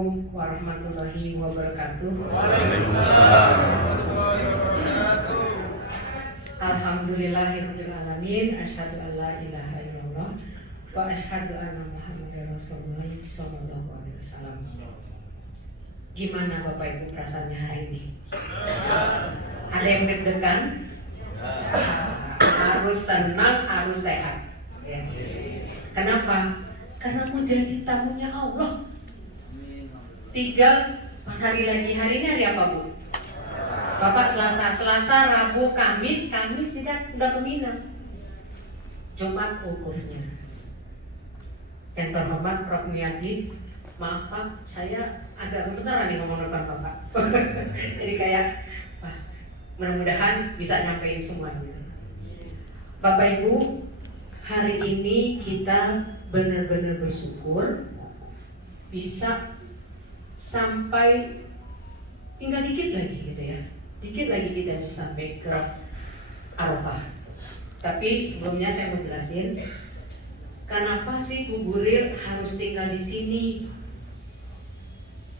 Warahmatullahi wabarakatuh. Waalaikumsalam. Alhamdulillahirabbil alamin. Asyhadu an la ilaha illallah wa asyhadu anna Muhammadar Rasulullah sallallahu alaihi wasallam. Gimana Bapak Ibu perasaannya hari ini? Ada yang deg-degan? Harus tenang, harus sehat. Ya. Kenapa? Karena mau jadi tamunya Allah. Tinggal 4 hari lagi. Hari ini hari apa, Bu? Bapak Selasa, Rabu, Kamis udah ke Mina. Jumat wukufnya. Yang terhormat Prof. Niyadi, maaf Pak, saya agak gemetaran nih ngomong depan Bapak. Jadi kayak, mudah-mudahan bisa nyampein semuanya. Bapak Ibu, hari ini kita benar-benar bersyukur bisa sampai tinggal dikit lagi gitu ya. Dikit lagi kita bisa sampai ke Arafah. Tapi sebelumnya saya mau jelasin kenapa sih Bu Burir harus tinggal di sini.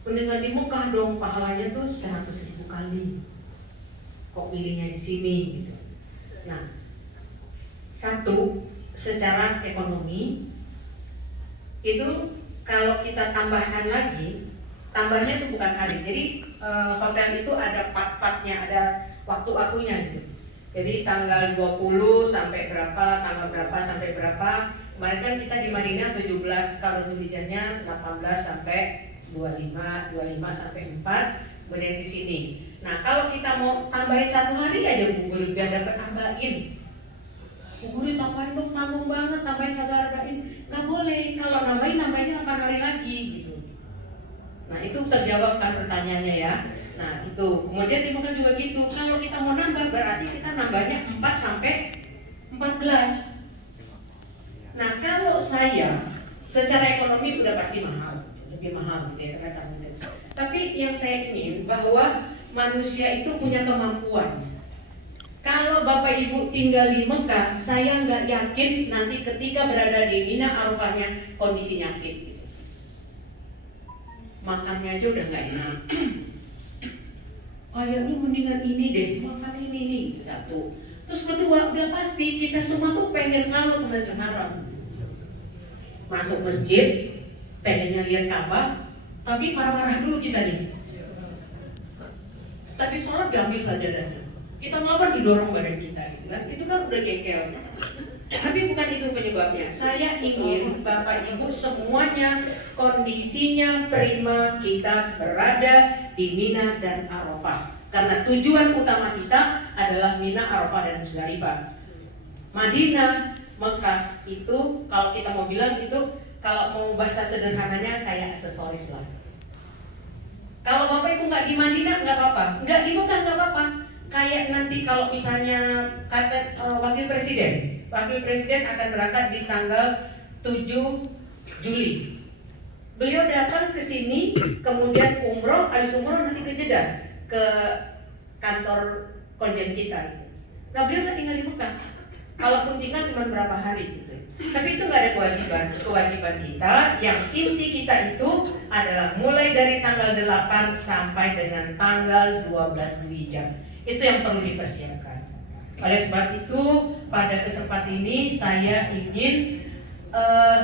Mendingan di Mekah dong, pahalanya tuh 100.000 kali. Kok pilihnya di sini gitu. Nah, satu, secara ekonomi itu kalau kita tambahkan lagi, tambahnya itu bukan hari. Jadi hotel itu ada part-partnya, ada waktu-waktunya gitu. Jadi tanggal 20 sampai berapa, tanggal berapa sampai berapa. Kemarin kan kita di Madinah 17, kalau tujuannya 18 sampai 25 sampai 4, kemudian di sini. Nah, kalau kita mau tambahin 1 hari aja Bu Guru biar dapat tambahin. Bu Guru tambahin dong, tanggung banget, tambahin 1 hari. Nggak boleh, kalau nambahinnya 8 hari lagi gitu. Nah, itu terjawab kan pertanyaannya ya. Nah, gitu. Kemudian di Mekah juga gitu. Kalau kita mau nambah berarti kita nambahnya 4 sampai 14. Nah, kalau saya secara ekonomi udah pasti mahal, lebih mahal gitu ya kata gitu. Tapi yang saya ingin bahwa manusia itu punya kemampuan. Kalau Bapak Ibu tinggal di Mekah, saya nggak yakin nanti ketika berada di Mina Arafahnya kondisinya fit. Makannya aja udah nggak enak. Kayaknya mendingan ini deh, makan ini satu. Terus kedua, udah pasti kita semua tuh pengen selalu ke Masjidil Haram. Masuk masjid, pengennya lihat Ka'bah, tapi marah-marah dulu kita nih. Tapi sholat diambil sajadahnya. Kita malah didorong badan kita, gitu kan? Itu kan udah jengkel. Tapi bukan itu penyebabnya. Saya ingin Bapak Ibu semuanya kondisinya prima, kita berada di Mina dan Arafah. Karena tujuan utama kita adalah Mina, Arafah, dan Musdalifah. Madinah, Mekah itu kalau kita mau bilang itu, kalau mau bahasa sederhananya kayak aksesoris lah. Kalau Bapak Ibu nggak di Madinah nggak apa-apa, nggak di Mekah nggak apa-apa. Kayak nanti kalau misalnya kata wakil presiden akan berangkat di tanggal 7 Juli. Beliau datang ke sini, kemudian umroh, habis umroh nanti ke Jeddah, ke kantor konjen kita. Nah, beliau nggak tinggal di Mekah. Kalaupun tinggal cuma berapa hari gitu. Tapi itu nggak ada kewajiban. Kewajiban kita, yang inti kita itu adalah mulai dari tanggal 8 sampai dengan tanggal 12 Dzulhijjah. Itu yang perlu dipersiapkan. Oleh sebab itu, pada kesempatan ini saya ingin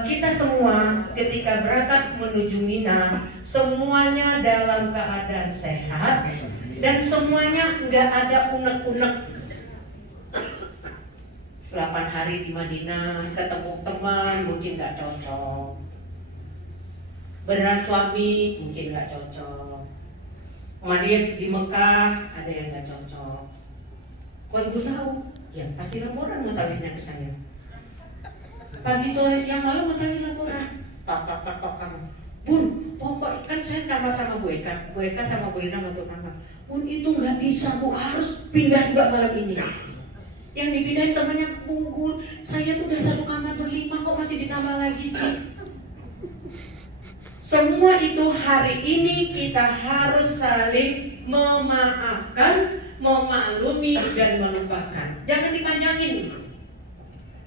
kita semua ketika berangkat menuju Mina, semuanya dalam keadaan sehat dan semuanya nggak ada unek-unek. 8 hari di Madinah, ketemu teman mungkin nggak cocok, beneran suami mungkin nggak cocok, kemudian di Mekah ada yang nggak cocok. Kok Ibu tahu? Ya pasti laporan notarisnya ke saya. Pagi sore siang malam notaris laporan. Tak kamu. Bun, pokok kan saya sama Bu Eka sama Bu Lina untuk kamar. Bun itu nggak bisa, Bu harus pindah juga malam ini. Yang dipindahin temannya kumpul. Saya tuh udah 1 kamar ber-5 kok masih ditambah lagi sih. Semua itu hari ini kita harus saling memaafkan, memaklumi dan melupakan. Jangan dipanjangin.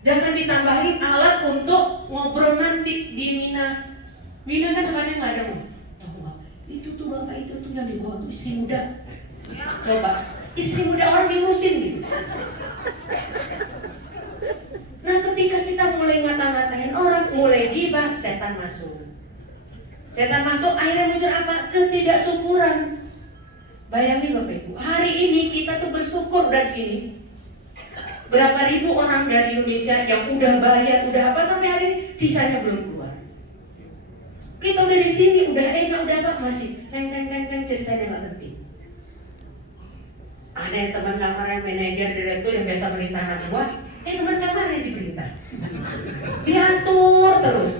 Jangan ditambahin alat untuk ngobrol nanti di Mina. Mina kan tempatnya nggak ada, Itu yang dibawa tuh istri muda. Coba, istri muda orang diurusin gitu. Nah ketika kita mulai ngata-ngatain orang, mulai gibah, setan masuk. Setan masuk akhirnya muncul apa? Ketidaksyukuran. Bayangin Bapak Ibu, hari ini kita tuh bersyukur dari sini. Berapa ribu orang dari Indonesia yang udah bayar, udah apa sampai hari ini visanya belum keluar. Kita udah di sini, udah enak, udah apa masih neng ceritanya nggak penting. Ada yang teman kamarnya manajer, direktur yang biasa perintah anak buah, teman kamarnya diperintah. Diatur terus.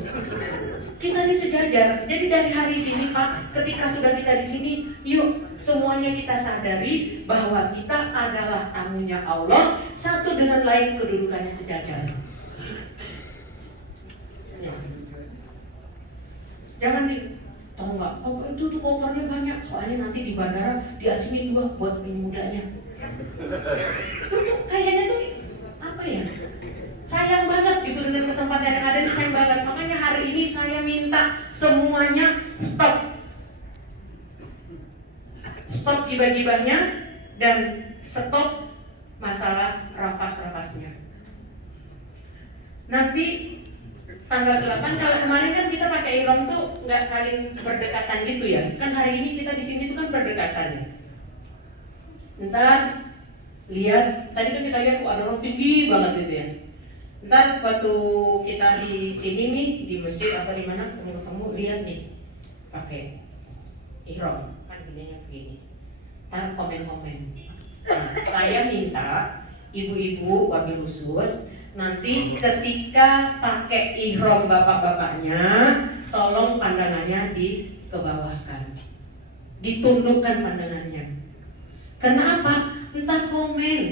Kita ini sejajar. Jadi dari hari sini Pak, ketika sudah kita di sini, yuk semuanya kita sadari bahwa kita adalah tamunya Allah, satu dengan lain kedudukannya sejajar. Ya. Jangan tahu nggak? Oh itu tuh kopernya banyak, soalnya nanti di bandara diasingin juga buat lebih mudanya. Itu tuh kayaknya tuh apa ya? Sayang banget gitu dengan kesempatan yang ada ini, sayang banget. Makanya hari ini saya minta semuanya stop. Stop gibah-gibahnya dan stop masalah rapas-rapasnya. Nanti tanggal 8, kalau kemarin kan kita pakai ihram tuh nggak saling berdekatan gitu ya. Kan hari ini kita di sini tuh kan berdekatan. Ntar lihat, tadi kan kita lihat ada orang tinggi banget itu ya. Ntar waktu kita di sini nih, di masjid apa di mana ketemu lihat nih pakai ihram kan gininya begini. Ntar komen-komen. Nah, saya minta ibu-ibu wabil khusus nanti ketika pakai ihram bapak-bapaknya, tolong pandangannya dikebawahkan, ditundukkan pandangannya. Kenapa? Ntar komen,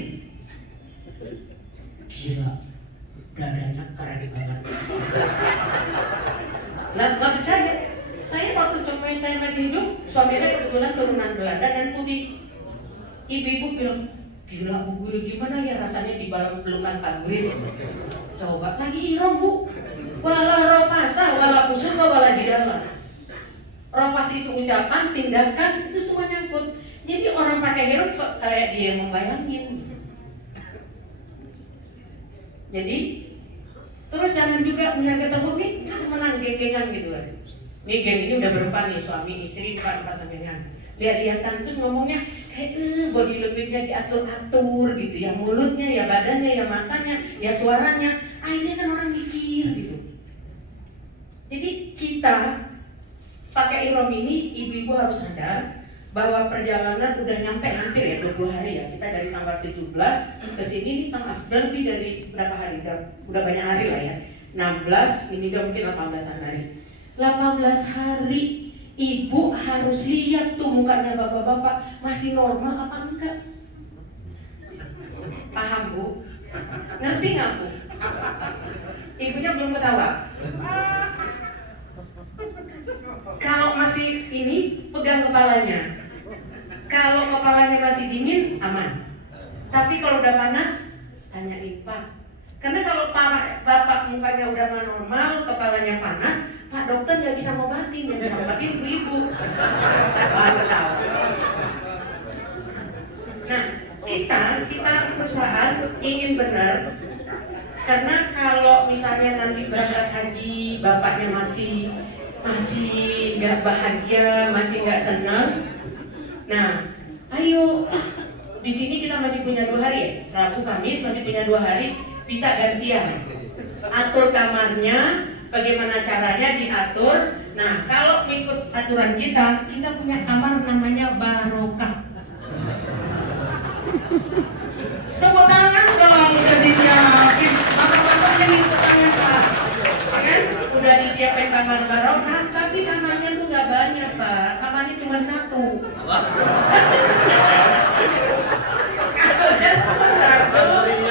gila, dadanya keren banget. Lah nggak percaya? Saya waktu saya masih hidup, suami saya kebetulan turunan Belanda dan putih. Ibu-ibu bilang, gila Bu Guru, gimana ya rasanya di dalam pelukan Pak Guru? Coba lagi ihram Bu, wala ropasa, wala kusuka, wala jidala. Ropas itu ucapan, tindakan, itu semua nyangkut. Jadi orang pakai ihram kayak dia yang membayangin. Jadi terus jangan juga melihat ketemu nih menang geng-gengan gitu kan. Nih geng ini udah berempat nih, suami istri empat sampingan. Lihat-lihatan terus ngomongnya kayak body language-nya diatur-atur gitu ya, mulutnya ya, badannya ya, matanya ya, suaranya. Akhirnya kan orang mikir gitu. Jadi kita pakai ihram ini, ibu-ibu harus sadar bahwa perjalanan udah nyampe hampir ya 20 hari ya. Kita dari tanggal 17 ke sini nih tengah, lebih dari berapa hari? Udah banyak hari lah ya. 16, ini udah mungkin 18 hari. 18 hari ibu harus lihat tuh mukanya bapak-bapak masih normal apa enggak. Paham Bu? Ngerti nggak Bu? Ibunya belum ketawa. Kalau masih ini, pegang kepalanya. Kalau kepalanya masih dingin, aman. Tapi kalau udah panas, tanyain Pak. Karena kalau bapak mukanya udah nggak normal, kepalanya panas, Pak dokter nggak bisa ngobatin, yang bisa ngobatin ibu-ibu. Baru tahu. Nah, kita perusahaan ingin benar. Karena kalau misalnya nanti berangkat haji, bapaknya masih nggak bahagia, masih nggak senang. Nah, ayo di sini kita masih punya 2 hari ya, Rabu Kamis masih punya 2 hari, bisa gantian. Atur kamarnya, bagaimana caranya diatur. Nah, kalau ikut aturan kita punya kamar namanya barokah. Tepuk tangan dong, udah disiapin. Bapak-bapak yang ikut tangan Pak. Kan? Udah disiapin kamar barokah, tapi kamarnya tuh nggak banyak Pak. Kamarnya cuma 1.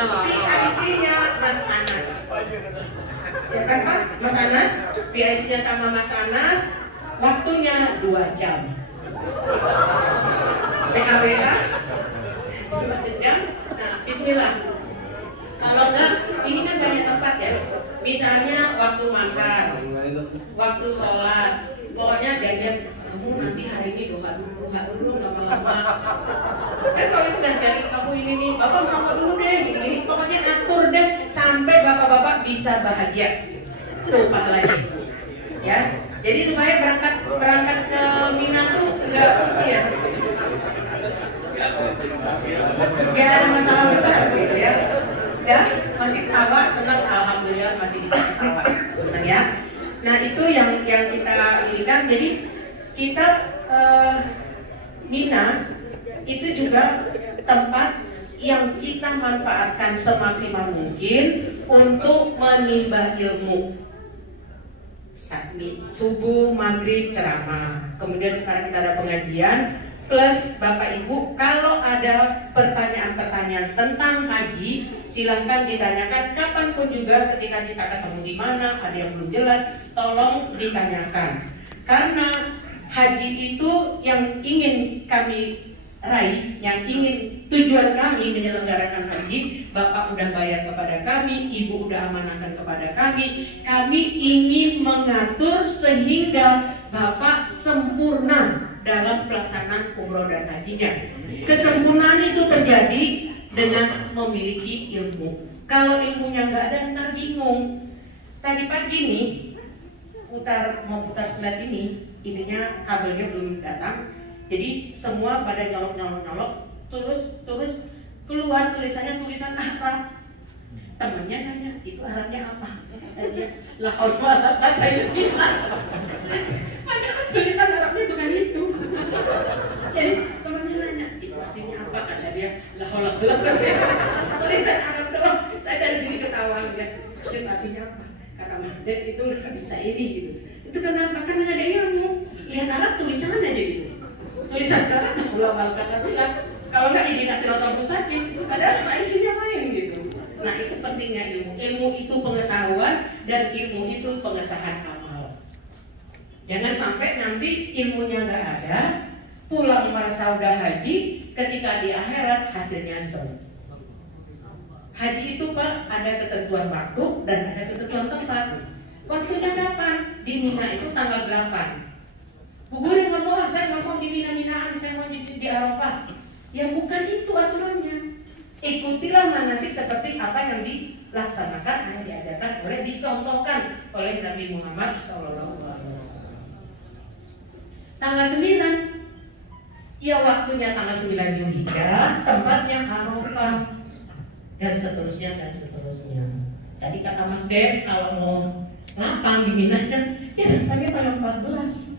PIC-nya Mas Anas. Ya kan Pak? Mas Anas, PIC-nya sama Mas Anas, waktunya 2 jam. PKWK 2 jam. Nah, bismillah. Kalau enggak, ini kan banyak tempat ya. Misalnya waktu makan, waktu sholat, pokoknya gantian kamu nanti hari ini doa dulu lama-lama. Kan kalau itu ganti kamu ini nih, bapak merokok dulu deh, gini, pokoknya atur deh sampai bapak-bapak bisa bahagia. Tuh pahalanya, ya. Jadi supaya berangkat ke Mina tuh enggak ya. Gak ada masalah besar gitu ya. Ya, masih ketawa, senang, alhamdulillah masih bisa ketawa. Benar ya. Nah itu yang kita inginkan. Jadi kita Mina itu juga tempat yang kita manfaatkan semaksimal mungkin untuk menimba ilmu. Subuh, maghrib, ceramah. Kemudian sekarang kita ada pengajian. Plus Bapak Ibu, kalau ada pertanyaan-pertanyaan tentang haji, silahkan ditanyakan kapanpun juga ketika kita ketemu di mana, ada yang belum jelas, tolong ditanyakan. Karena haji itu yang ingin kami raih, yang ingin tujuan kami menyelenggarakan haji, Bapak udah bayar kepada kami, Ibu udah amanahkan kepada kami ingin mengatur sehingga Bapak sempurna dalam pelaksanaan umroh dan hajinya. Kesempurnaan itu terjadi dengan memiliki ilmu. Kalau ilmunya nggak ada, ntar bingung. Tadi pagi nih, mau putar slide ininya kabelnya belum datang. Jadi semua pada nyolok, terus keluar tulisan Arab. Temannya nanya, itu arahnya apa? Lah Allah kata itu. Padahal tulisan Arabnya bukan itu. Jadi temannya nanya, itu artinya apa? Kata dia, lah Allah tulisan Arab doang. Saya dari sini ketawa ya. Itu artinya apa? Kata Mahden itu nggak bisa ini gitu. Itu kenapa? Karena nggak ada ilmu. Lihat Arab tulisan aja gitu. Tulisan Arab Allah kata bilang. Kalau nggak ini kasih nonton pusatnya, padahal isinya main gitu. Nah itu pentingnya ilmu. Ilmu itu pengetahuan dan ilmu itu pengesahan amal. Jangan sampai nanti ilmunya nggak ada, pulang merasa udah haji, ketika di akhirat hasilnya sol. Haji itu Pak ada ketentuan waktu dan ada ketentuan tempat. Waktunya kapan? Di Mina itu tanggal 8. Bu Guru nggak mau, saya nggak mau di Mina-Minaan, saya mau di Arafah. Ya bukan itu aturannya. Ikutilah manasik seperti apa yang dilaksanakan, yang diajarkan dicontohkan oleh Nabi Muhammad SAW. Tanggal 9, ya waktunya tanggal 9 Dzulhijjah, tempatnya Arafah, dan seterusnya. Tadi kata Mas Den, kalau mau lapang di Minanya, ya tempatnya tanggal 14.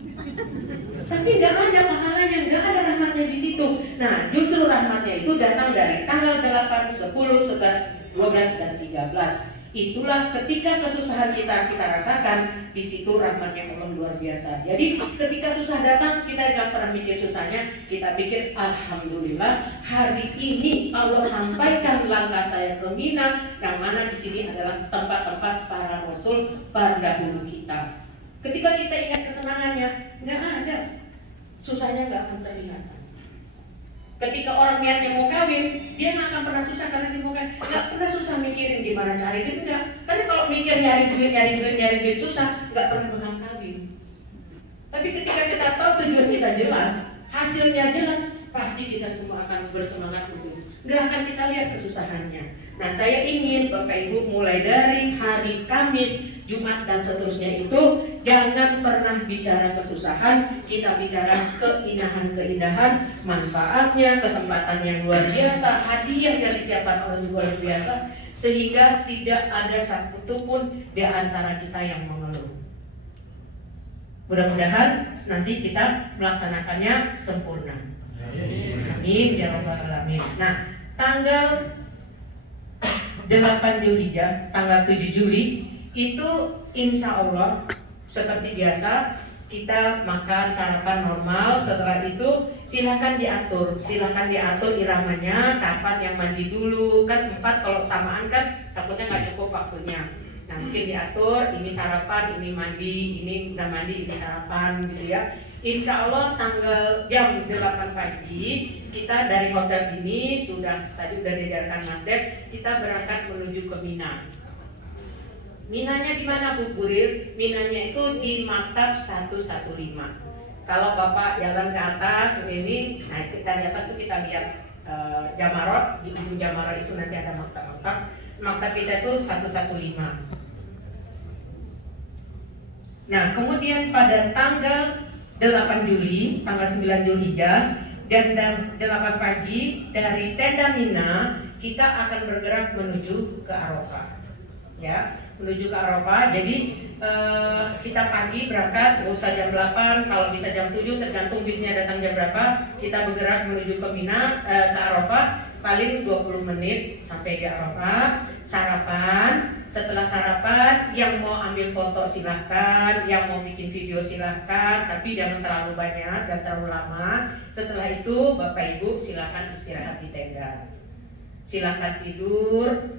Tapi nggak ada pahalanya, nggak ada rahmatnya di situ. Nah, justru rahmatnya itu datang dari tanggal 8, 10, 11, 12, dan 13. Itulah ketika kesusahan kita rasakan, di situ rahmatnya Allah luar biasa. Jadi ketika susah datang, kita nggak pernah mikir susahnya, kita pikir alhamdulillah hari ini Allah sampaikan langkah saya ke Mina, yang mana di sini adalah tempat-tempat para rasul pendahulu kita. Ketika kita ingat kesenangannya, nggak ada, susahnya nggak akan terlihat. Ketika orang niatnya mau kawin, dia nggak akan pernah susah karena dia mau kawin. Nggak pernah susah mikirin gimana cari duit, enggak. Karena kalau mikir nyari duit susah, nggak pernah bakal kawin. Tapi ketika kita tahu tujuan kita jelas, hasilnya jelas, pasti kita semua akan bersemangat untuk. Nggak akan kita lihat kesusahannya. Nah, saya ingin Bapak Ibu mulai dari hari Kamis, Jumat dan seterusnya itu jangan pernah bicara kesusahan, kita bicara keindahan-keindahan, manfaatnya, kesempatan yang luar biasa, hadiah yang disiapkan oleh luar biasa, sehingga tidak ada satu pun di antara kita yang mengeluh. Mudah-mudahan nanti kita melaksanakannya sempurna. Amin ya rabbal alamin. Nah, tanggal 8 Dzulhijjah, tanggal 7 Juli itu insya Allah seperti biasa kita makan sarapan normal. Setelah itu silakan diatur iramanya, kapan yang mandi dulu, kan 4 kalau samaan kan takutnya nggak cukup waktunya. Nah mungkin diatur, ini sarapan, ini mandi, ini udah mandi, ini sarapan gitu ya. Insya Allah tanggal jam 8 pagi kita dari hotel ini tadi udah diajarkan Mas Dep, kita berangkat menuju ke Mina. Minanya di mana Bu Buril? Minanya itu di Maktab 115. Kalau Bapak jalan ke atas ini, nah itu dari atas tuh kita lihat Jamarot, di ujung Jamarot itu nanti ada maktab. Maktab kita tuh 115. Nah, kemudian pada tanggal 8 Juli, tanggal 9 Zulhijjah, dan 8 pagi dari tenda Mina kita akan bergerak menuju ke Arafah. Ya, menuju ke Arafah. Jadi kita pagi berangkat, nggak usah jam 8, kalau bisa jam 7 tergantung bisnya datang jam berapa. Kita bergerak menuju ke Mina, ke Arafah, paling 20 menit sampai di Arafah. Sarapan, setelah sarapan yang mau ambil foto silahkan, yang mau bikin video silahkan, tapi jangan terlalu banyak dan terlalu lama. Setelah itu Bapak Ibu silahkan istirahat di tenda, silahkan tidur.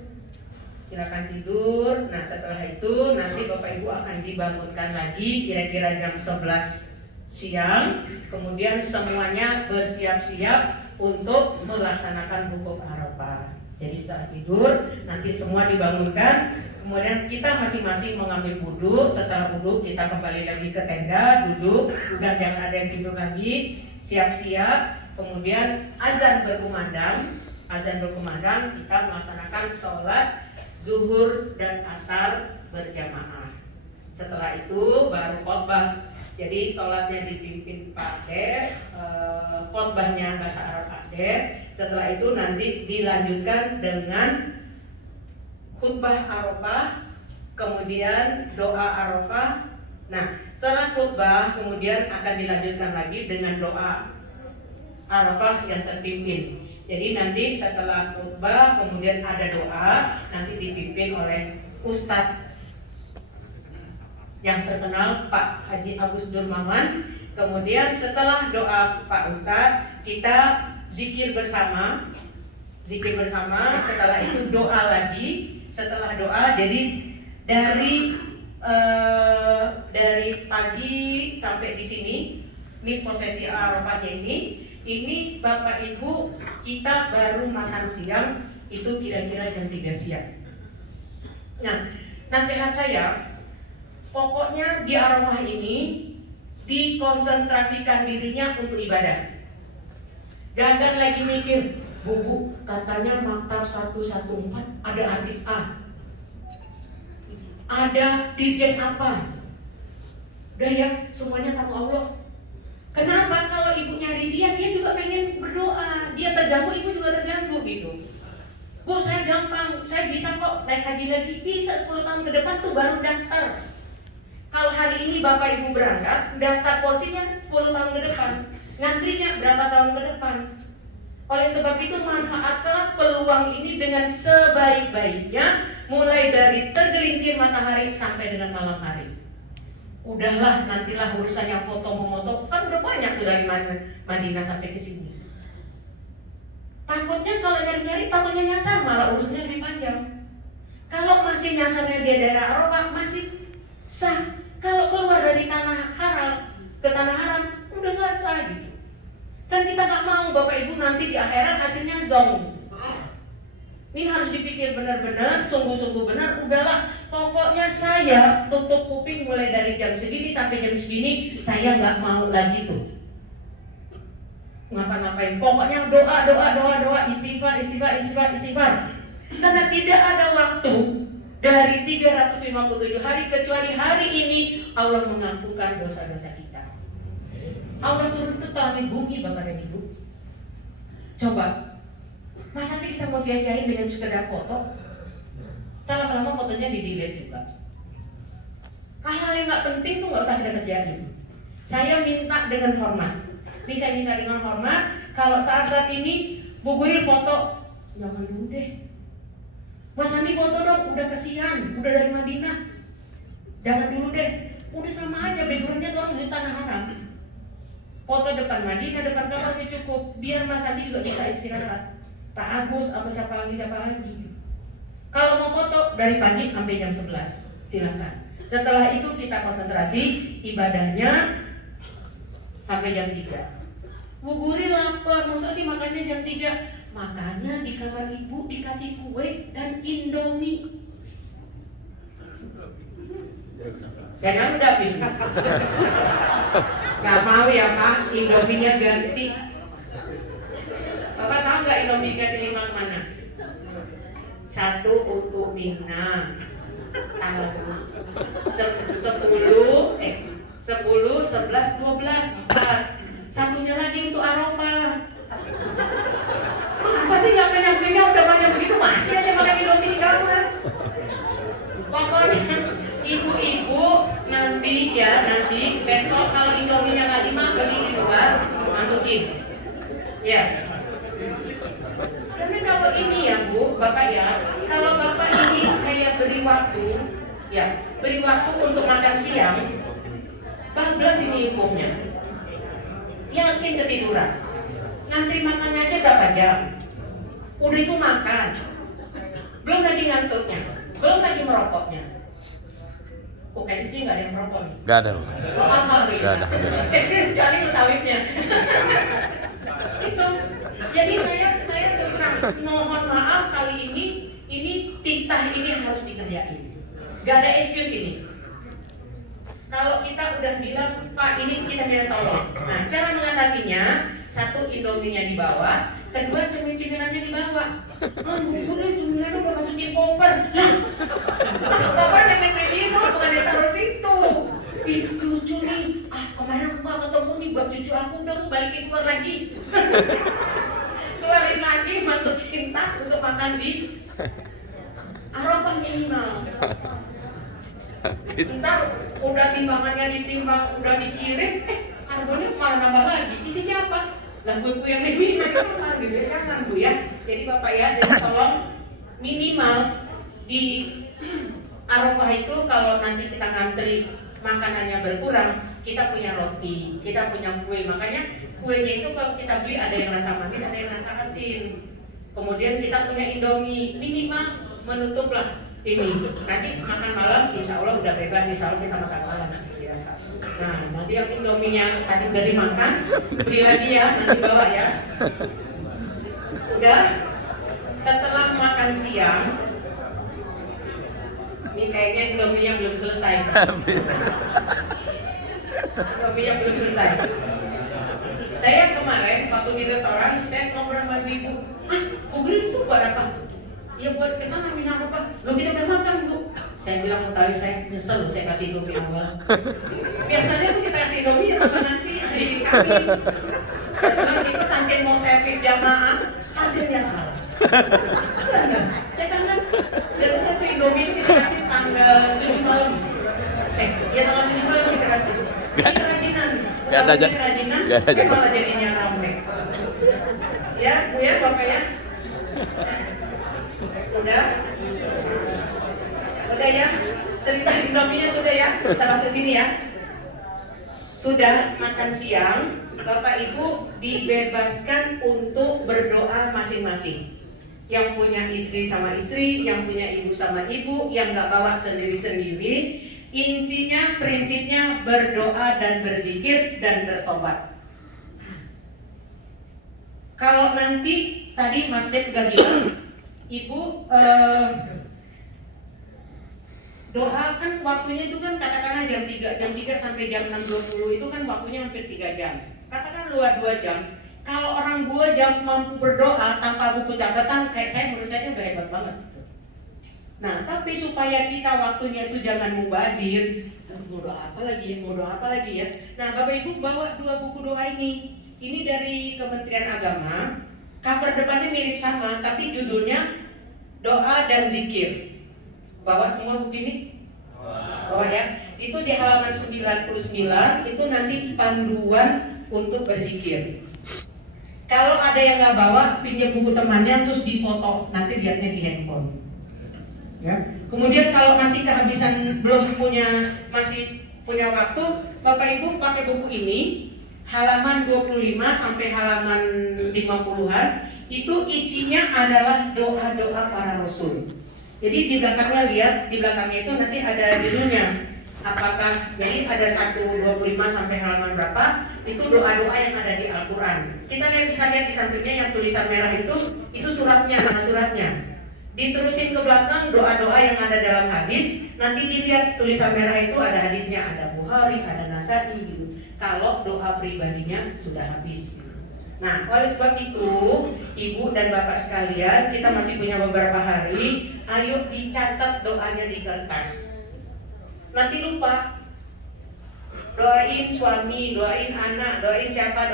Nah setelah itu nanti Bapak Ibu akan dibangunkan lagi kira-kira jam 11 siang. Kemudian semuanya bersiap-siap untuk melaksanakan wukuf Arafah. Jadi setelah tidur nanti semua dibangunkan. Kemudian kita masing-masing mengambil wudhu. Setelah wudhu kita kembali lagi ke tenda, duduk. Dan jangan ada yang tidur lagi. Siap-siap. Kemudian azan berkumandang. Kita melaksanakan sholat zuhur dan asar berjamaah. Setelah itu baru khotbah. Jadi sholatnya dipimpin Pak D, khotbahnya bahasa Arab Pak D. Setelah itu nanti dilanjutkan dengan khutbah Arafah, kemudian doa Arafah. Nah, setelah khutbah kemudian akan dilanjutkan lagi dengan doa Arafah yang terpimpin. Jadi nanti setelah khutbah kemudian ada doa, nanti dipimpin oleh Ustadz yang terkenal Pak Haji Agus Durmawan. Kemudian setelah doa Pak Ustadz kita zikir bersama. Setelah itu doa lagi. Setelah doa, jadi dari pagi sampai di sini, ini prosesi Arafahnya ini Bapak Ibu kita baru makan siang itu kira-kira jam 3 siang. Nah, nasihat saya, pokoknya di Arafah ini dikonsentrasikan dirinya untuk ibadah. Jangan lagi mikir, Bu, katanya maktab 114 ada artis A, ada DJ apa. Udah ya, semuanya tamu Allah. Kenapa? Kalau ibu nyari dia juga pengen berdoa. Dia terganggu, ibu juga terganggu gitu. Bu, saya gampang, saya bisa kok naik haji lagi. Bisa 10 tahun ke depan tuh baru daftar. Kalau hari ini Bapak Ibu berangkat, daftar porsinya 10 tahun ke depan. Ngantrinya berapa tahun ke depan. Oleh sebab itu manfaatkanlah peluang ini dengan sebaik-baiknya, mulai dari tergelincir matahari sampai dengan malam hari. Udahlah, nantilah urusan yang foto memoto, kan udah banyak tuh dari Madinah sampai ke sini. Takutnya kalau nyari-nyari, takutnya nyasar, malah urusannya lebih panjang. Kalau masih nyasarnya di daerah Arafah masih sah. Kalau keluar dari tanah haram ke tanah haram udah nggak sah gitu. Kan kita nggak mau Bapak Ibu nanti di akhirat hasilnya zong. Ini harus dipikir benar-benar, sungguh-sungguh benar. Udahlah, pokoknya saya tutup kuping mulai dari jam segini sampai jam segini. Saya nggak mau lagi tuh ngapa-ngapain. Pokoknya doa, istighfar. Karena tidak ada waktu dari 357 hari kecuali hari ini Allah mengampunkan dosa-dosa kita. Allah turun ke langit bumi, Bapak dan Ibu. Coba. Masa sih kita mau sia-siain dengan sekedar foto? Kita lama-lama fotonya di-delete juga. Hal-hal yang nggak penting tuh nggak usah kita kerjain. Saya minta dengan hormat. Ini saya minta dengan hormat. Kalau saat-saat ini Bu Gurir foto, jangan dulu deh. Mas Andi foto dong, udah kesian, udah dari Madinah. Jangan dulu deh. Udah sama aja, backgroundnya tuh orang di tanah haram. Foto depan Madinah, depan kamarnya cukup. Biar Mas Andi juga bisa istirahat. Pak Agus atau siapa lagi. Kalau mau foto dari pagi sampai jam 11, silakan. Setelah itu kita konsentrasi ibadahnya sampai jam 3. Bu Guri lapar, masa sih makannya jam 3? Makanya di kamar ibu dikasih kue dan indomie. Jangan udah habis. Gak mau ya Pak, Indominya ganti. Bapak tahu nggak Indomie dikasih 5 kemana? 1 untuk Minang, tanggal 10, 11, 12, 4. Satunya lagi untuk Arafah. Masa sih nyampe-nyampenya udah banyak begitu, masih aja makan Indomie di kamar. Pokoknya ibu-ibu nanti besok kalau Indominya nggak beli di luar, masukin. Ya. Karena kalau ini ya Bu, Bapak ya, kalau Bapak ini saya beri waktu untuk makan siang, bablas ini infonya. Yakin ketiduran. Ngantri makannya aja berapa jam? Udah itu makan. Belum lagi ngantuknya, belum lagi merokoknya. Oke, di sini nggak ada yang merokok nih. Nggak ada. Alhamdulillah. Nggak ada. Kali mutawifnya. Itu. Jadi saya terus terang mohon maaf kali ini titah ini harus dikerjain. Gak ada excuse ini. Kalau kita udah bilang Pak ini kita minta tolong. Nah cara mengatasinya, 1 Indominya dibawa, 2 cemilan-cemilannya dibawa. Bukunya cemilannya udah masukin koper. Lah, masuk koper yang ini bukan ditaruh situ. Itu lucu nih. Kemarin aku gak ketemu nih buat cucu aku, udah aku balikin keluar lagi. Keluarin lagi, masukin tas untuk makan di Arafah minimal. Ntar udah timbangannya ditimbang, udah dikirim, karbonnya malah nambah lagi. Isinya apa? Lah kue-kue yang ini kan gitu ya kan Bu ya. Jadi Bapak ya, jadi tolong minimal di Arafah itu kalau nanti kita ngantri makanannya berkurang, kita punya roti, kita punya kue. Makanya kuenya itu kalau kita beli ada yang rasa manis, ada yang rasa asin. Kemudian kita punya Indomie, minimal menutuplah ini. Nanti makan malam, insya Allah udah bebas, insya Allah kita makan malam nanti ya. Nah, nanti yang Indominya tadi udah dimakan, beli lagi ya, nanti bawa ya. Udah, setelah makan siang, ini kayaknya Indominya belum selesai. Indominya belum selesai. Saya kemarin waktu di restoran, saya ngobrol sama ibu, kugirin itu buat apa? Ya buat kesana minum apa? Loh kita udah makan Bu. Saya bilang mau tahu saya nyesel saya kasih Indomie awal. Biasanya tuh kita kasih Indomie nanti hari Kamis. Setelah kita saking mau servis jamaah, hasilnya salah. Ya kan? Biasanya tuh Indomie itu kita kasih tanggal 7 malam. Ya tanggal 7 malam kita kasih. Ini kerajinan. Gak ada kerajinan. Malah jadinya rame. Ya Bu ya Bapak ya. Udah ya, cerita Indominya sudah ya, kita masuk sini ya. Sudah makan siang, Bapak Ibu dibebaskan untuk berdoa masing-masing. Yang punya istri sama istri, yang punya ibu sama ibu, yang nggak bawa sendiri-sendiri. Intinya, prinsipnya berdoa dan berzikir dan bertobat. Kalau nanti tadi Mas Dep udah bilang, Ibu doa kan waktunya itu kan katakanlah jam 3 sampai jam 6.20 itu kan waktunya hampir 3 jam. Katakan luar 2 jam. Kalau orang 2 jam mampu berdoa tanpa buku catatan, kayak saya menurut saya udah hebat banget. Nah, tapi supaya kita waktunya itu jangan mubazir, mau doa apa lagi ya. Nah, Bapak Ibu bawa 2 buku doa ini. Ini dari Kementerian Agama. Cover depannya mirip sama, tapi judulnya Doa dan Zikir. Bawa semua buku ini? Bawa ya. Itu di halaman 99, itu nanti panduan untuk berzikir. Kalau ada yang nggak bawa, pinjam buku temannya terus difoto, nanti lihatnya di handphone. Ya. Kemudian kalau masih kehabisan, masih punya waktu, Bapak Ibu pakai buku ini, halaman 25 sampai halaman 50-an, itu isinya adalah doa-doa para rasul. Jadi di belakangnya lihat, di belakangnya itu nanti ada judulnya. Apakah, jadi ada 125 sampai halaman berapa, itu doa-doa yang ada di Al-Quran. Kita bisa lihat di sampingnya yang tulisan merah itu suratnya, nama suratnya. Diterusin ke belakang doa-doa yang ada dalam hadis, nanti dilihat tulisan merah itu ada hadisnya, ada Bukhari, ada Nasai gitu. kalau doa pribadinya sudah habis. Nah, oleh sebab itu, Ibu dan Bapak sekalian, kita masih punya beberapa hari, ayo dicatat doanya di kertas. Nanti lupa. Doain suami, doain anak, doain siapa.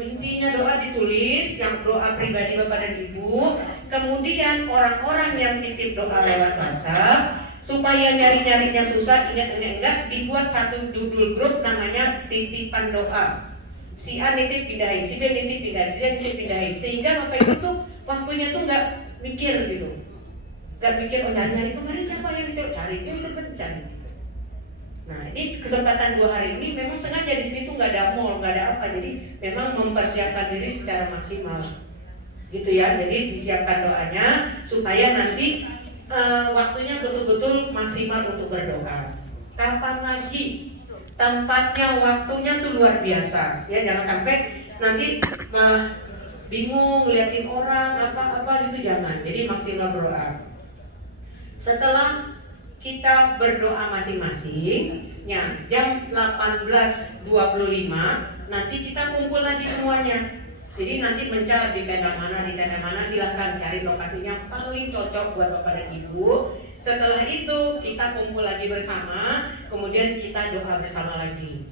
Intinya doa ditulis, yang doa pribadi Bapak dan Ibu. Kemudian orang-orang yang titip doa lewat WhatsApp, supaya nyari-nyarinya susah, ingat dibuat satu judul grup namanya titipan doa. Si A nitip pindahin, si B nitip pindahin, si A nitip pindahin, sehingga Bapak Ibu tuh waktunya tuh nggak mikir gitu, nggak mikir nyari kemarin siapa yang nitip, cari dia bisa cari. Nah, ini kesempatan 2 hari ini memang sengaja di sini tuh nggak ada mall, nggak ada apa, jadi memang mempersiapkan diri secara maksimal, gitu ya. Jadi disiapkan doanya supaya nanti waktunya betul-betul maksimal untuk berdoa. Kapan lagi? Tempatnya, waktunya tuh luar biasa. Ya, jangan sampai nanti malah bingung ngeliatin orang apa gitu, jangan. Jadi maksimal berdoa. Setelah kita berdoa masing-masing, ya, jam 18.25 nanti kita kumpul lagi semuanya. Jadi nanti mencari di tenda mana, silahkan cari lokasinya paling cocok buat Bapak dan Ibu. Setelah itu kita kumpul lagi bersama, kemudian kita doa bersama lagi.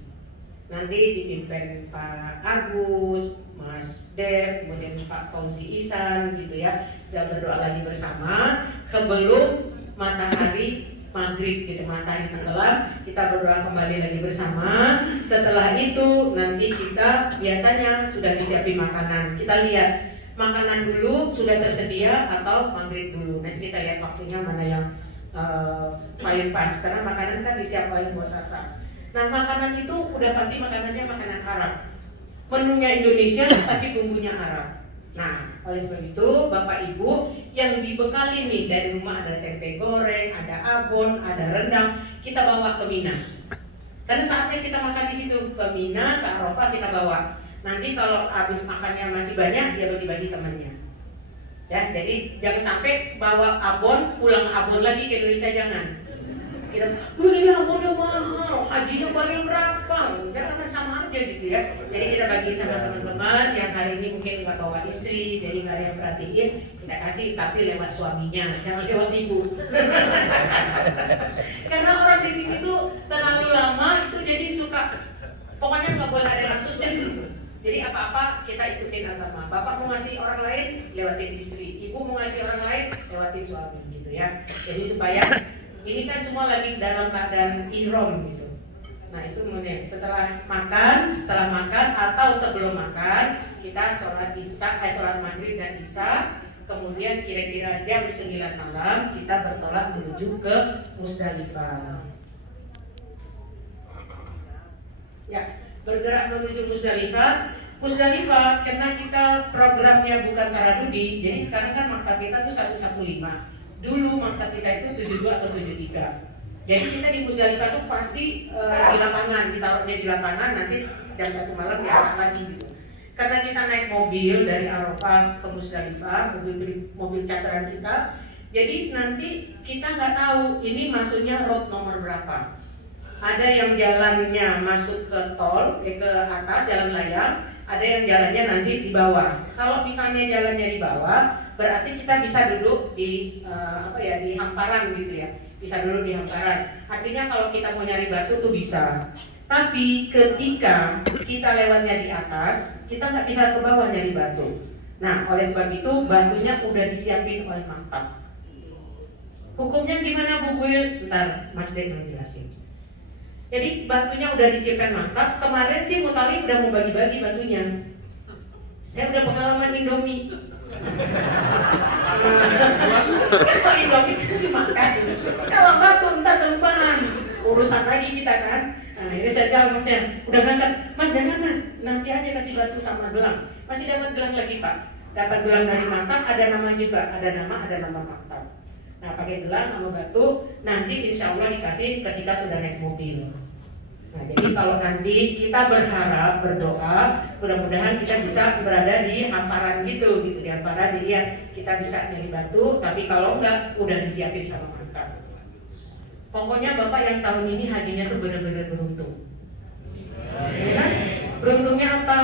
Nanti dipimpin Pak Agus, Mas Dev, kemudian Pak Fauzi Ihsan gitu ya. Kita berdoa lagi bersama sebelum matahari maghrib gitu, matahari tenggelam, kita berdoa kembali lagi bersama. Setelah itu nanti kita biasanya sudah disiapin makanan. Kita lihat makanan dulu sudah tersedia atau maghrib dulu. Nanti kita lihat waktunya mana yang paling pas, karena makanan kan disiapkan puasa. Nah, makanan itu udah pasti makanannya makanan Arab. Menunya Indonesia tapi bumbunya Arab. Nah, oleh sebab itu Bapak Ibu yang dibekali nih dari rumah, ada tempe goreng, ada abon, ada rendang, kita bawa ke Mina. Karena saatnya kita makan di situ, ke Mina, ke Arafah kita bawa. Nanti kalau habis makannya masih banyak, ya bagi-bagi temannya. Ya, jadi jangan sampai bawa abon, pulang abon lagi ke Indonesia, jangan. Kita, ini abonnya mahal, hajinya paling berapa? Jangan sama aja gitu ya. Jadi kita bagi sama teman-teman yang hari ini mungkin nggak bawa istri, jadi nggak ada yang perhatiin, kita kasih tapi lewat suaminya, jangan lewat ibu. Karena orang di sini tuh terlalu lama itu jadi suka, pokoknya nggak boleh ada kasusnya gitu. Jadi apa-apa kita ikutin agama. Bapak mau ngasih orang lain, lewatin istri. Ibu mau ngasih orang lain, lewatin suami gitu ya. Jadi supaya ini kan semua lagi dalam keadaan ihram gitu. Nah itu kemudian setelah makan atau sebelum makan kita sholat maghrib dan isya. Kemudian kira-kira jam 9 malam kita bertolak menuju ke Musdalifah. Ya, bergerak menuju Musdalifah. Musdalifah karena kita programnya bukan taradudi, jadi sekarang kan maktab kita tuh 115. Dulu maktab kita itu 72 atau 73. Jadi kita di Musdalifah tuh pasti di lapangan, ditaruhnya di lapangan, nanti jam 1 malam ya lagi gitu. Karena kita naik mobil dari Arafah ke Musdalifah, mobil charteran kita, jadi nanti kita nggak tahu ini masuknya road nomor berapa. Ada yang jalannya masuk ke tol, ke atas jalan layang, ada yang jalannya nanti di bawah. Kalau misalnya jalannya di bawah, berarti kita bisa duduk di di hamparan gitu ya. Bisa duduk di hamparan. Artinya kalau kita mau nyari batu tuh bisa. Tapi ketika kita lewatnya di atas, kita nggak bisa ke bawah nyari batu. Nah, oleh sebab itu batunya udah disiapin oleh maktab. Hukumnya gimana Bu Guil? Ntar Mas Den mau jelasin. Jadi batunya udah disiapkan mantap. Kemarin sih Mutali udah mau bagi-bagi batunya. Saya udah pengalaman Indomie. Kalau Indomie kan dimakan. Kalau batu ntar kelupaan. Urusan lagi kita kan. Nah ini saya bilang Masnya, udah ngangkat. Mas jangan Mas, nanti aja kasih batu sama gelang. Masih dapat gelang lagi Pak. Dapat gelang dari mantap, ada nama juga. Ada nama mantap. Nah pakai gelang sama batu, nanti insya Allah dikasih ketika sudah naik mobil. Nah jadi kalau nanti kita berharap, berdoa, mudah-mudahan kita bisa berada di hamparan gitu di hamparan, jadi ya kita bisa nyari batu, tapi kalau enggak udah disiapin sama mantap. Pokoknya Bapak yang tahun ini hajinya tuh benar-benar beruntung. Ya kan? Beruntungnya apa?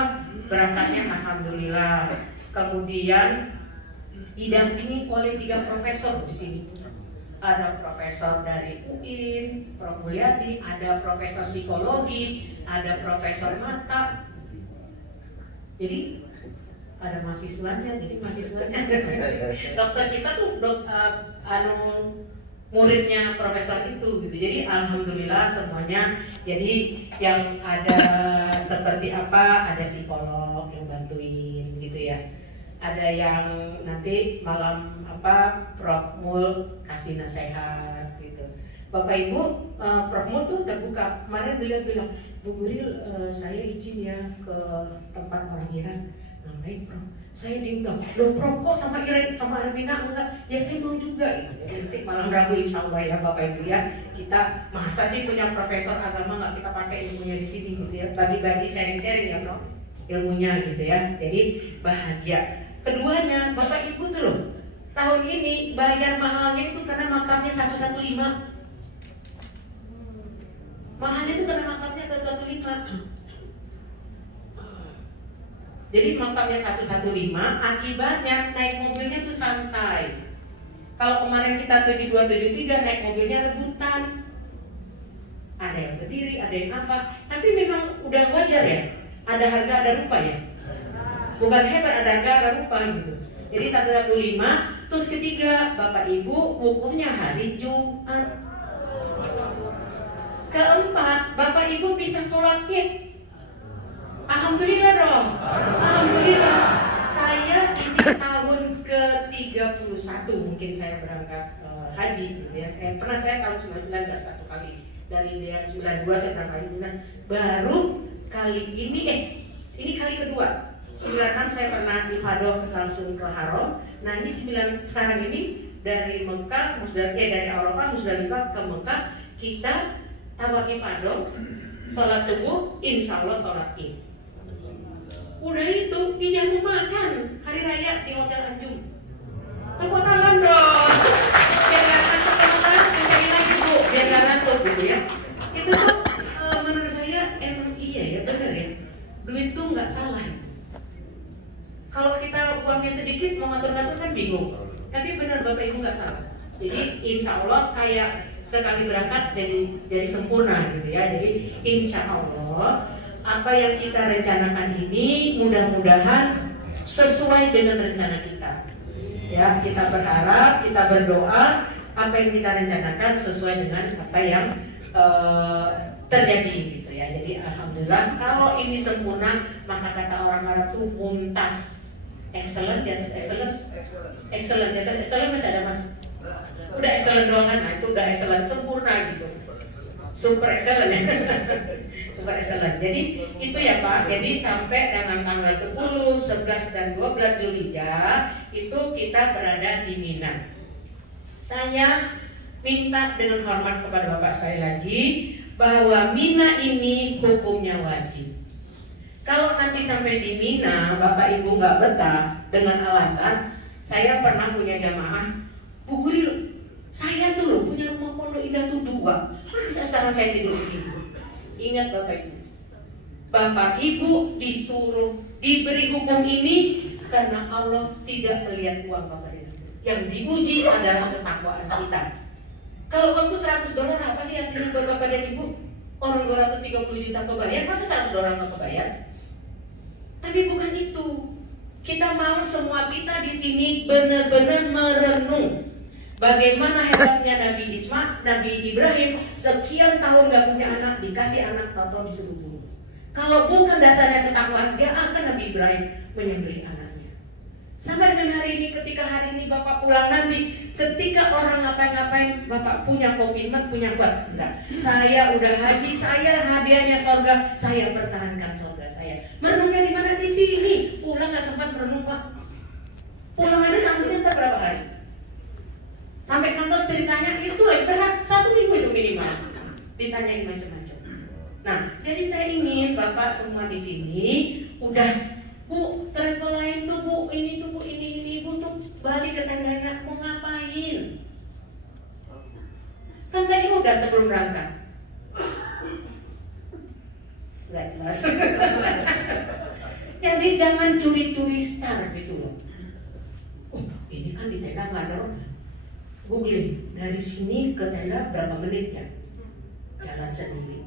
Berangkatnya alhamdulillah. Kemudian didampingi oleh 3 profesor di sini. Ada profesor dari UIN, Prof. Mulyadi, ada profesor psikologi, ada profesor mata. Jadi ada mahasiswanya, dokter kita tuh muridnya profesor itu gitu. Jadi alhamdulillah semuanya. Jadi yang ada seperti apa, ada psikolog yang bantuin gitu ya. Ada yang nanti malam Prof Mul kasih nasihat gitu. Bapak Ibu, Prof Mul tuh terbuka. Kemarin beliau bilang, Bu Guril, saya izin ya ke tempat orang Iran. Baik, Prof. Saya diundang. Loh, Prof, kok sama Iren, sama Arvina enggak? Ya saya mau juga. Jadi nanti malam Rabu insya Allah ya Bapak Ibu ya. Kita masa sih punya profesor agama nggak kita pakai ilmunya di sini gitu ya. Bagi-bagi sharing-sharing ya Prof. Ilmunya gitu ya. Jadi bahagia. Keduanya, Bapak Ibu tuh loh. Tahun ini bayar mahalnya itu karena maktabnya 115. Mahalnya itu karena maktabnya 115. Jadi maktabnya 115, akibatnya naik mobilnya tuh santai. Kalau kemarin kita pergi 273 naik mobilnya rebutan. Ada yang berdiri, ada yang apa. Tapi memang udah wajar ya. Ada harga ada rupa ya. Bukan hebat, ada harga ada rupa gitu. Jadi 115, terus ketiga Bapak Ibu wukufnya hari Jumat. Keempat, Bapak Ibu bisa sholat Id. Alhamdulillah dong. Alhamdulillah. Saya ini tahun ke-31 mungkin saya berangkat haji gitu ya. Pernah saya tahun 99 enggak 1 kali. Dari 92 saya berangkat haji. Baru kali ini ini kali kedua. 96 saya pernah ifadah langsung ke Haram. Nah, ini 9 sekarang ini dari Mekah, dari Arafah, Musdalifah ke Mekah, kita tawaf ifadah, sholat subuh, insya Allah sholat Id. Udah itu dijamu makan hari raya di Hotel Anjum. Tepuk tangan dong. Biar gak ngantuk teman-teman, sekali lagi Bu, biar gak ngantuk gitu ya. Itu tuh menurut saya emang iya ya, benar ya. Duit tuh nggak salah. Kalau kita uangnya sedikit mau ngatur-ngatur kan bingung. Tapi benar Bapak Ibu nggak salah. Jadi insya Allah kayak sekali berangkat jadi sempurna gitu ya. Jadi insya Allah apa yang kita rencanakan ini mudah-mudahan sesuai dengan rencana kita. Ya, kita berharap, kita berdoa apa yang kita rencanakan sesuai dengan apa yang terjadi gitu ya. Jadi alhamdulillah kalau ini sempurna maka kata orang Arab tuh mumtaz. Excellent di atas excellent. Excellent di atas excellent masih ada Mas. Udah excellent doang kan, nah itu udah excellent sempurna gitu. Super excellent ya. Super excellent. Jadi itu ya Pak. Jadi sampai dengan tanggal 10, 11 dan 12 Zulhijjah itu kita berada di Mina. Saya minta dengan hormat kepada Bapak sekali lagi bahwa Mina ini hukumnya wajib. Kalau nanti sampai di Mina Bapak Ibu nggak betah dengan alasan saya pernah punya jamaah, Bu Guril, saya tuh loh punya rumah pondok indah tuh 2. Masa sekarang saya tidur di situ? Ingat Bapak Ibu, Bapak Ibu disuruh diberi hukum ini karena Allah tidak melihat uang Bapak Ibu. Yang diuji adalah ketakwaan kita. Kalau waktu $100 apa sih artinya buat Bapak dan Ibu? Orang 230 juta kebayar, masa $100 nggak kebayar? Tapi bukan itu. Kita mau semua kita di sini benar-benar merenung bagaimana hebatnya Nabi Nabi Ibrahim sekian tahun gak punya anak, dikasih anak, tahu-tahu disuruh bunuh. Kalau bukan dasarnya ketakwaan, dia akan Nabi Ibrahim menyembelih anaknya. Sama dengan hari ini, ketika hari ini Bapak pulang nanti, ketika orang ngapain-ngapain, Bapak punya komitmen, punya buat enggak. Saya udah haji, saya hadiahnya surga, saya pertahankan surga saya. Merenungnya di mana? Di sini. Pulang nggak sempat merenung Pak. Pulang aja tamunya entar berapa hari? Sampai kantor ceritanya itu lagi berat 1 minggu itu minimal. Ditanyain macam-macam. Nah, jadi saya ingin Bapak semua di sini udah Bu, travel lain tuh Bu, ini tuh Bu, ini Bu tuh balik ke tendanya mau ngapain? Kan tadi udah sebelum berangkat. Nggak jelas Jangan curi-curi start gitu loh. Oh, ini kan di tenda nggak ada orang. Googling dari sini ke tenda berapa menit ya? Jalan sendiri.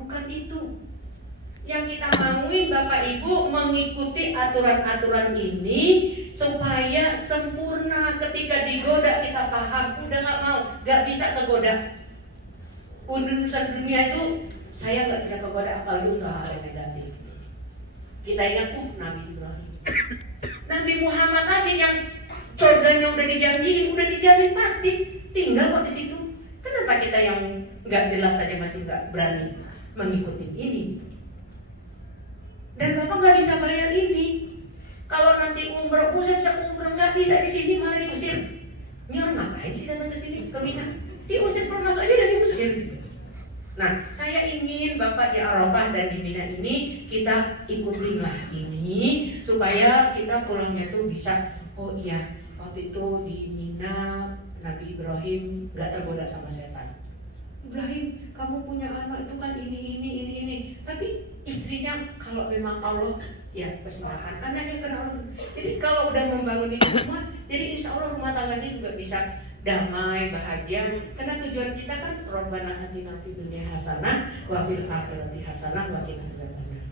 Bukan itu. Yang kita maui Bapak Ibu mengikuti aturan-aturan ini supaya sempurna. Ketika digoda kita paham, udah nggak mau, nggak bisa kegoda. Urusan dunia itu saya nggak bisa kegoda, apalagi untuk hal yang negatif. Kita ingat Nabi Ibrahim, Nabi Muhammad aja yang surganya udah dijamin pasti, tinggal kok di situ. Kenapa kita yang nggak jelas saja masih nggak berani mengikuti ini? Dan Bapak nggak bisa bayar ini. Kalau nanti umroh, saya bisa umroh, nggak bisa di sini, malah diusir. Ini orang ngapain sih datang ke sini ke Mina? Diusir, pernah masuk aja dan diusir. Nah, saya ingin Bapak di Arafah dan di Mina ini kita ikutinlah ini supaya kita pulangnya tuh bisa, oh iya, waktu itu di Mina Nabi Ibrahim nggak tergoda sama setan. Ibrahim, kamu punya anak itu kan ini. Tapi istrinya kalau memang Allah ya persilahkan, anaknya kenal. Jadi kalau udah membangun itu semua, jadi insya Allah rumah tangganya juga bisa damai, bahagia. Karena tujuan kita kan Rabbana atina fid dunya hasanah wa fil akhirati hasanah wa qina adzabannar.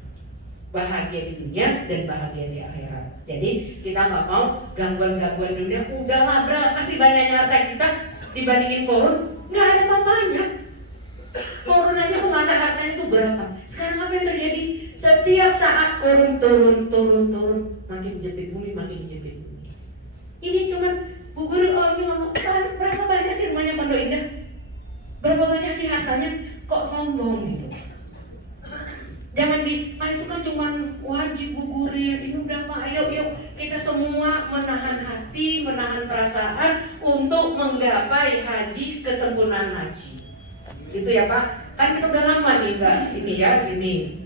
Bahagia di dunia dan bahagia di akhirat. Jadi kita nggak mau gangguan-gangguan dunia. Udahlah, berapa sih banyaknya harta kita dibandingin korun? Nggak ada apa-apanya. Korun aja kemana hartanya itu berapa? Sekarang apa yang terjadi? Setiap saat korun turun, makin jepit bumi, makin jepit bumi. Ini cuman Bu Guru ini ngomong, berapa banyak sih rumahnya Pondok Indah? Berapa banyak sih hartanya? Kok sombong gitu? Jangan itu kan cuma wajib Bu Guru. Ini udah Pak, ayo kita semua menahan hati, menahan perasaan untuk menggapai haji, kesempurnaan haji. Gitu ya Pak. Kan kita udah lama nih Mbak, ini.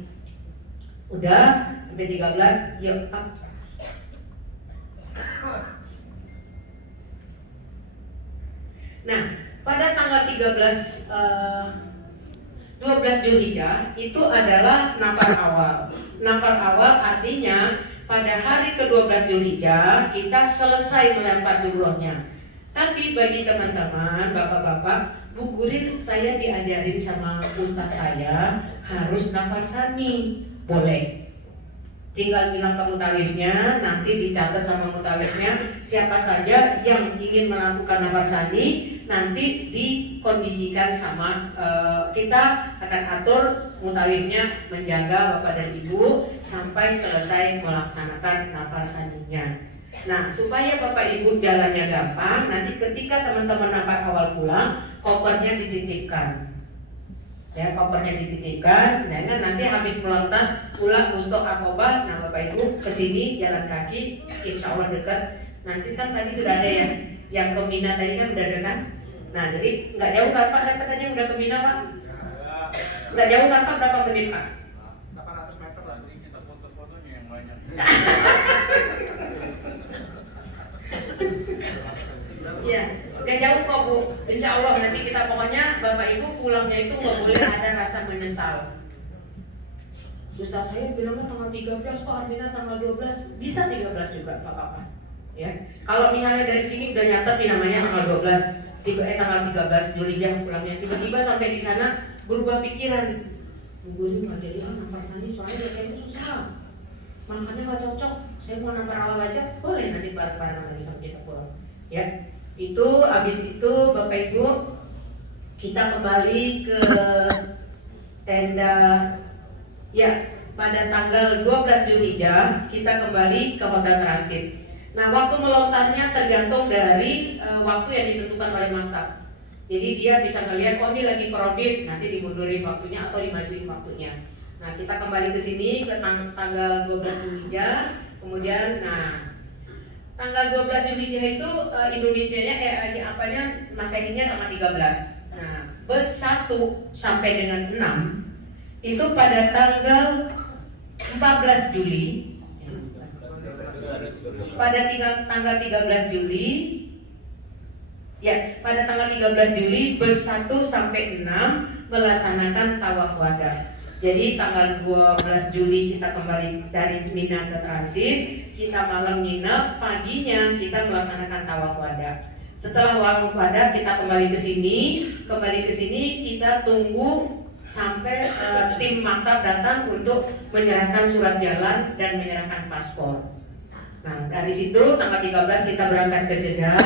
Udah sampai 13, yuk Pak. Nah, pada tanggal 12 Zulhijjah itu adalah nafar awal. Nafar awal artinya pada hari ke-12 Zulhijjah kita selesai melempar jumrohnya. Tapi bagi teman-teman, bapak-bapak, Bu Gurin saya diajarin sama ustaz saya harus nafar sani. Boleh. Tinggal bilang ke mutawifnya, nanti dicatat sama mutawifnya siapa saja yang ingin melakukan nafar sani, nanti dikondisikan sama kita akan atur mutawifnya menjaga bapak dan ibu sampai selesai melaksanakan nafar saninya. Nah, supaya bapak ibu jalannya gampang, nanti ketika teman-teman nafar awal pulang, kopernya dititipkan. Ya, kopernya dititipkan, nah nanti habis pulang Mustok Akobah, nah bapak ibu kesini jalan kaki, insya Allah dekat. Nanti kan tadi sudah ada yang ke Mina tadi kan udah dekat. Nah jadi nggak jauh kan Pak, katanya udah ke Mina Pak? Nggak jauh kan Pak, berapa menit Pak? 800 meter lah, jadi kita foto-fotonya yang banyak. Ya, gak jauh kok Bu. Insya Allah nanti kita pokoknya bapak ibu pulangnya itu nggak boleh ada rasa menyesal. Ustaz saya bilangnya tanggal 13 kok, Armina tanggal 12, bisa 13 juga Pak Papa. Ya, kalau misalnya dari sini udah nyatet nih namanya tanggal 12, tanggal 13 Zulhijjah pulangnya, tiba-tiba sampai di sana berubah pikiran. Bu ini nggak jadi nampar tani soalnya kayaknya susah. Makanya nggak cocok. Saya mau nampar awal aja, boleh nanti bareng-bareng lagi sampai kita pulang. Ya. Itu habis itu Bapak Ibu kita kembali ke tenda ya pada tanggal 12 Zulhijjah kita kembali ke hotel transit. Nah waktu melontarnya tergantung dari waktu yang ditentukan oleh maktab. Jadi dia bisa ngelihat oh ini lagi crowded, nanti dimundurin waktunya atau dimajuin waktunya. Nah kita kembali ke sini ke tanggal 12 Zulhijjah, kemudian tanggal 12 Zulhijjah itu Indonesianya Masehinya sama 13. Nah, bus 1 sampai dengan 6 itu pada tanggal 14 Juli. Pada tanggal 13 Juli ya, pada tanggal 13 Juli bus 1 sampai 6 melaksanakan tawaf wada. Jadi tanggal 12 Juli kita kembali dari Mina ke transit, kita malam nginep, paginya kita melaksanakan tawaf wada. Setelah tawaf wada kita kembali ke sini kita tunggu sampai tim maktab datang untuk menyerahkan surat jalan dan menyerahkan paspor. Nah, dari situ tanggal 13 kita berangkat ke Jeddah.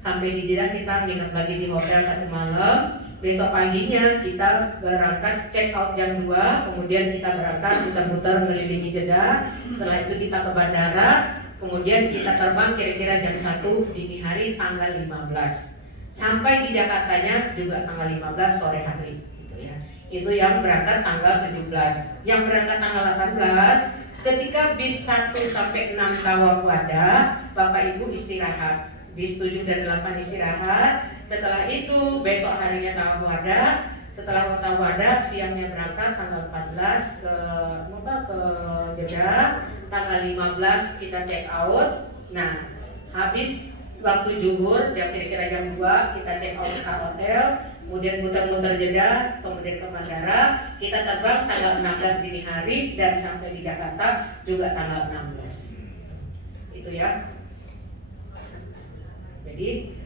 Sampai di Jeddah kita nginep lagi di hotel 1 malam. Besok paginya kita berangkat check out jam 2, kemudian kita berangkat muter-muter mengelilingi Jeddah. Setelah itu kita ke bandara, kemudian kita terbang kira-kira jam 1 dini hari tanggal 15. Sampai di Jakartanya juga tanggal 15 sore hari gitu ya. Itu yang berangkat tanggal 17. Yang berangkat tanggal 18, ketika bis 1 sampai 6 tawaf wada, Bapak Ibu istirahat. Bis 7 dan 8 istirahat. Setelah itu besok harinya tawaf wada. Setelah tawaf wada siangnya berangkat tanggal 14 ke Jeddah. Tanggal 15 kita check out. Nah, habis waktu zuhur kira-kira jam 2 kita check out ke hotel. Kemudian muter-muter Jeddah, kemudian ke bandara. Kita terbang tanggal 16 dini hari dan sampai di Jakarta juga tanggal 16. Itu ya. Jadi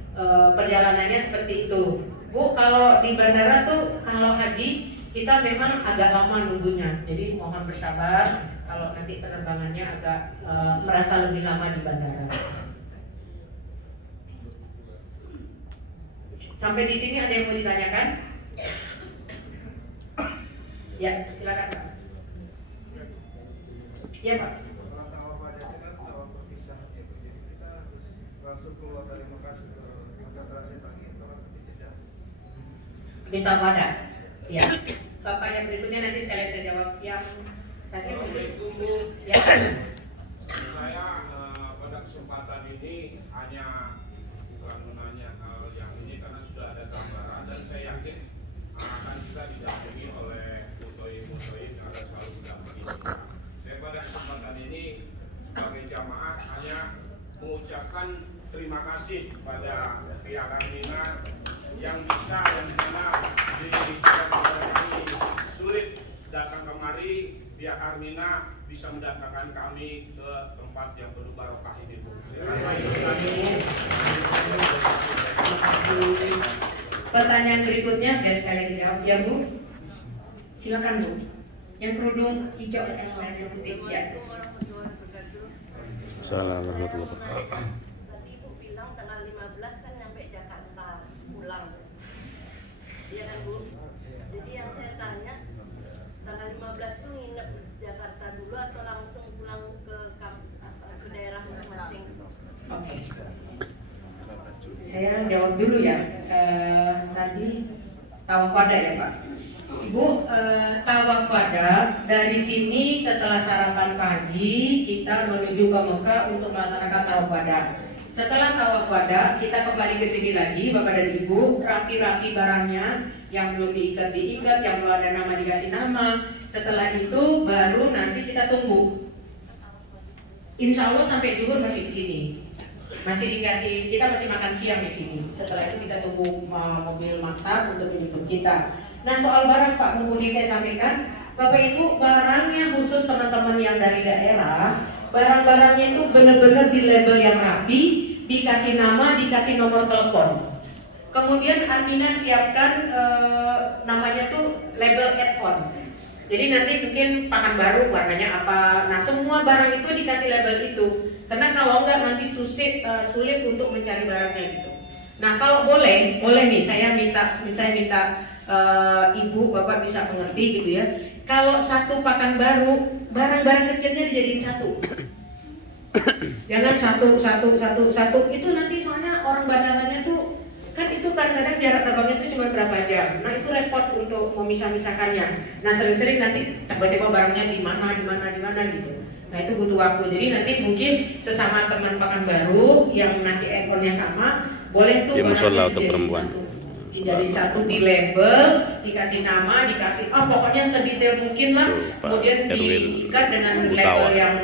perjalanannya seperti itu, Bu. Kalau di bandara tuh kalau haji kita memang agak lama nunggunya, jadi mohon bersabar kalau nanti penerbangannya agak merasa lebih lama di bandara. Sampai di sini ada yang mau ditanyakan? Ya, silakan Pak. Ya Pak. Bisa pada, ya. Bapak yang berikutnya nanti sekalian saya jawab yang tadi. Assalamualaikum Bu. Ya. Saya pada kesempatan ini hanya bukan menanya hal yang ini karena sudah ada gambaran dan saya yakin akan kita didampingi oleh mutoi yang ada selalu mendampingi. Saya pada kesempatan ini sebagai jamaah hanya mengucapkan terima kasih pada pihak Armina yang bisa yang mana di ini sulit datang kemari, pihak Armina bisa mendatangkan kami ke tempat yang penuh barokah ini, Bu. Pertanyaan berikutnya biar sekali dijawab ya Bu. Silakan Bu. Yang kerudung hijau dan yang lain yang putih ya. Assalamualaikum warahmatullahi wabarakatuh. Tadi Ibu bilang tanggal 15 kan nyampe Jakarta pulang. Iya kan Bu? Jadi yang saya tanya tanggal 15 tuh nginep di Jakarta dulu atau langsung pulang ke daerah masing-masing? Oke. Saya jawab dulu ya. Tadi tawaf wada ya Pak. Ibu, tawaf wada dari sini setelah sarapan pagi kita menuju ke Mekah untuk melaksanakan tawaf wada. Setelah tawaf wada kita kembali ke sini lagi Bapak dan Ibu, rapi-rapi barangnya yang belum diikat, yang belum ada nama dikasih nama. Setelah itu baru nanti kita tunggu. Insya Allah sampai zuhur masih di sini. Masih dikasih, kita masih makan siang di sini. Setelah itu kita tunggu mobil maktab untuk menjemput kita. Nah soal barang Pak, mumpuni saya sampaikan, Bapak Ibu barangnya khusus teman-teman yang dari daerah, barang-barangnya itu benar-benar di label yang rapi, dikasih nama, dikasih nomor telepon. Kemudian Armina siapkan namanya tuh label add-on. Jadi nanti mungkin pakan baru warnanya apa. Nah semua barang itu dikasih label itu. Karena kalau enggak nanti sulit untuk mencari barangnya gitu. Nah kalau boleh nih saya minta Ibu Bapak bisa mengerti gitu ya. Kalau satu pakan baru, barang-barang kecilnya dijadiin satu. Jangan satu. Itu nanti soalnya orang bandarannya tuh kan itu kadang-kadang jarak terbangnya itu cuma berapa jam. Nah itu repot untuk memisah-misahkannya. Nah sering-sering nanti tiba-tiba barangnya di mana gitu. Nah itu butuh waktu. Jadi nanti mungkin sesama teman pakan baru yang nanti ekornya sama, boleh tuh musola untuk perempuan. Jadi satu di label, dikasih nama, dikasih pokoknya sedetail mungkin lah. Kemudian diikat dengan label yang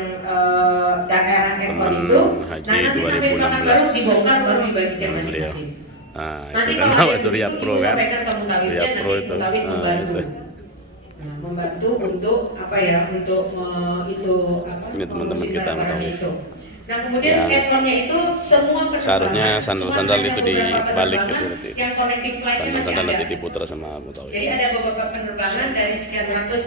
daerah ekor itu. Nah nanti sampai pakan baru dibongkar baru dibagikan masing-masing. Nah, nanti itu kan kalau Surya Pro kan. Surya Pro itu. Nah, membantu untuk apa ya? Untuk itu apa? Ini teman-teman kita penerbangan Mutawif. itu. Nah kemudian Yang add-onnya itu semua penerbangan. seharusnya sandal-sandal cuma itu hanya beberapa dibalik penerbangan gitu nanti. Yang connecting flight-nya masih Sandal-sandal ada. nanti diputar sama Mutawif. Jadi ada beberapa penerbangan dari sekian ratus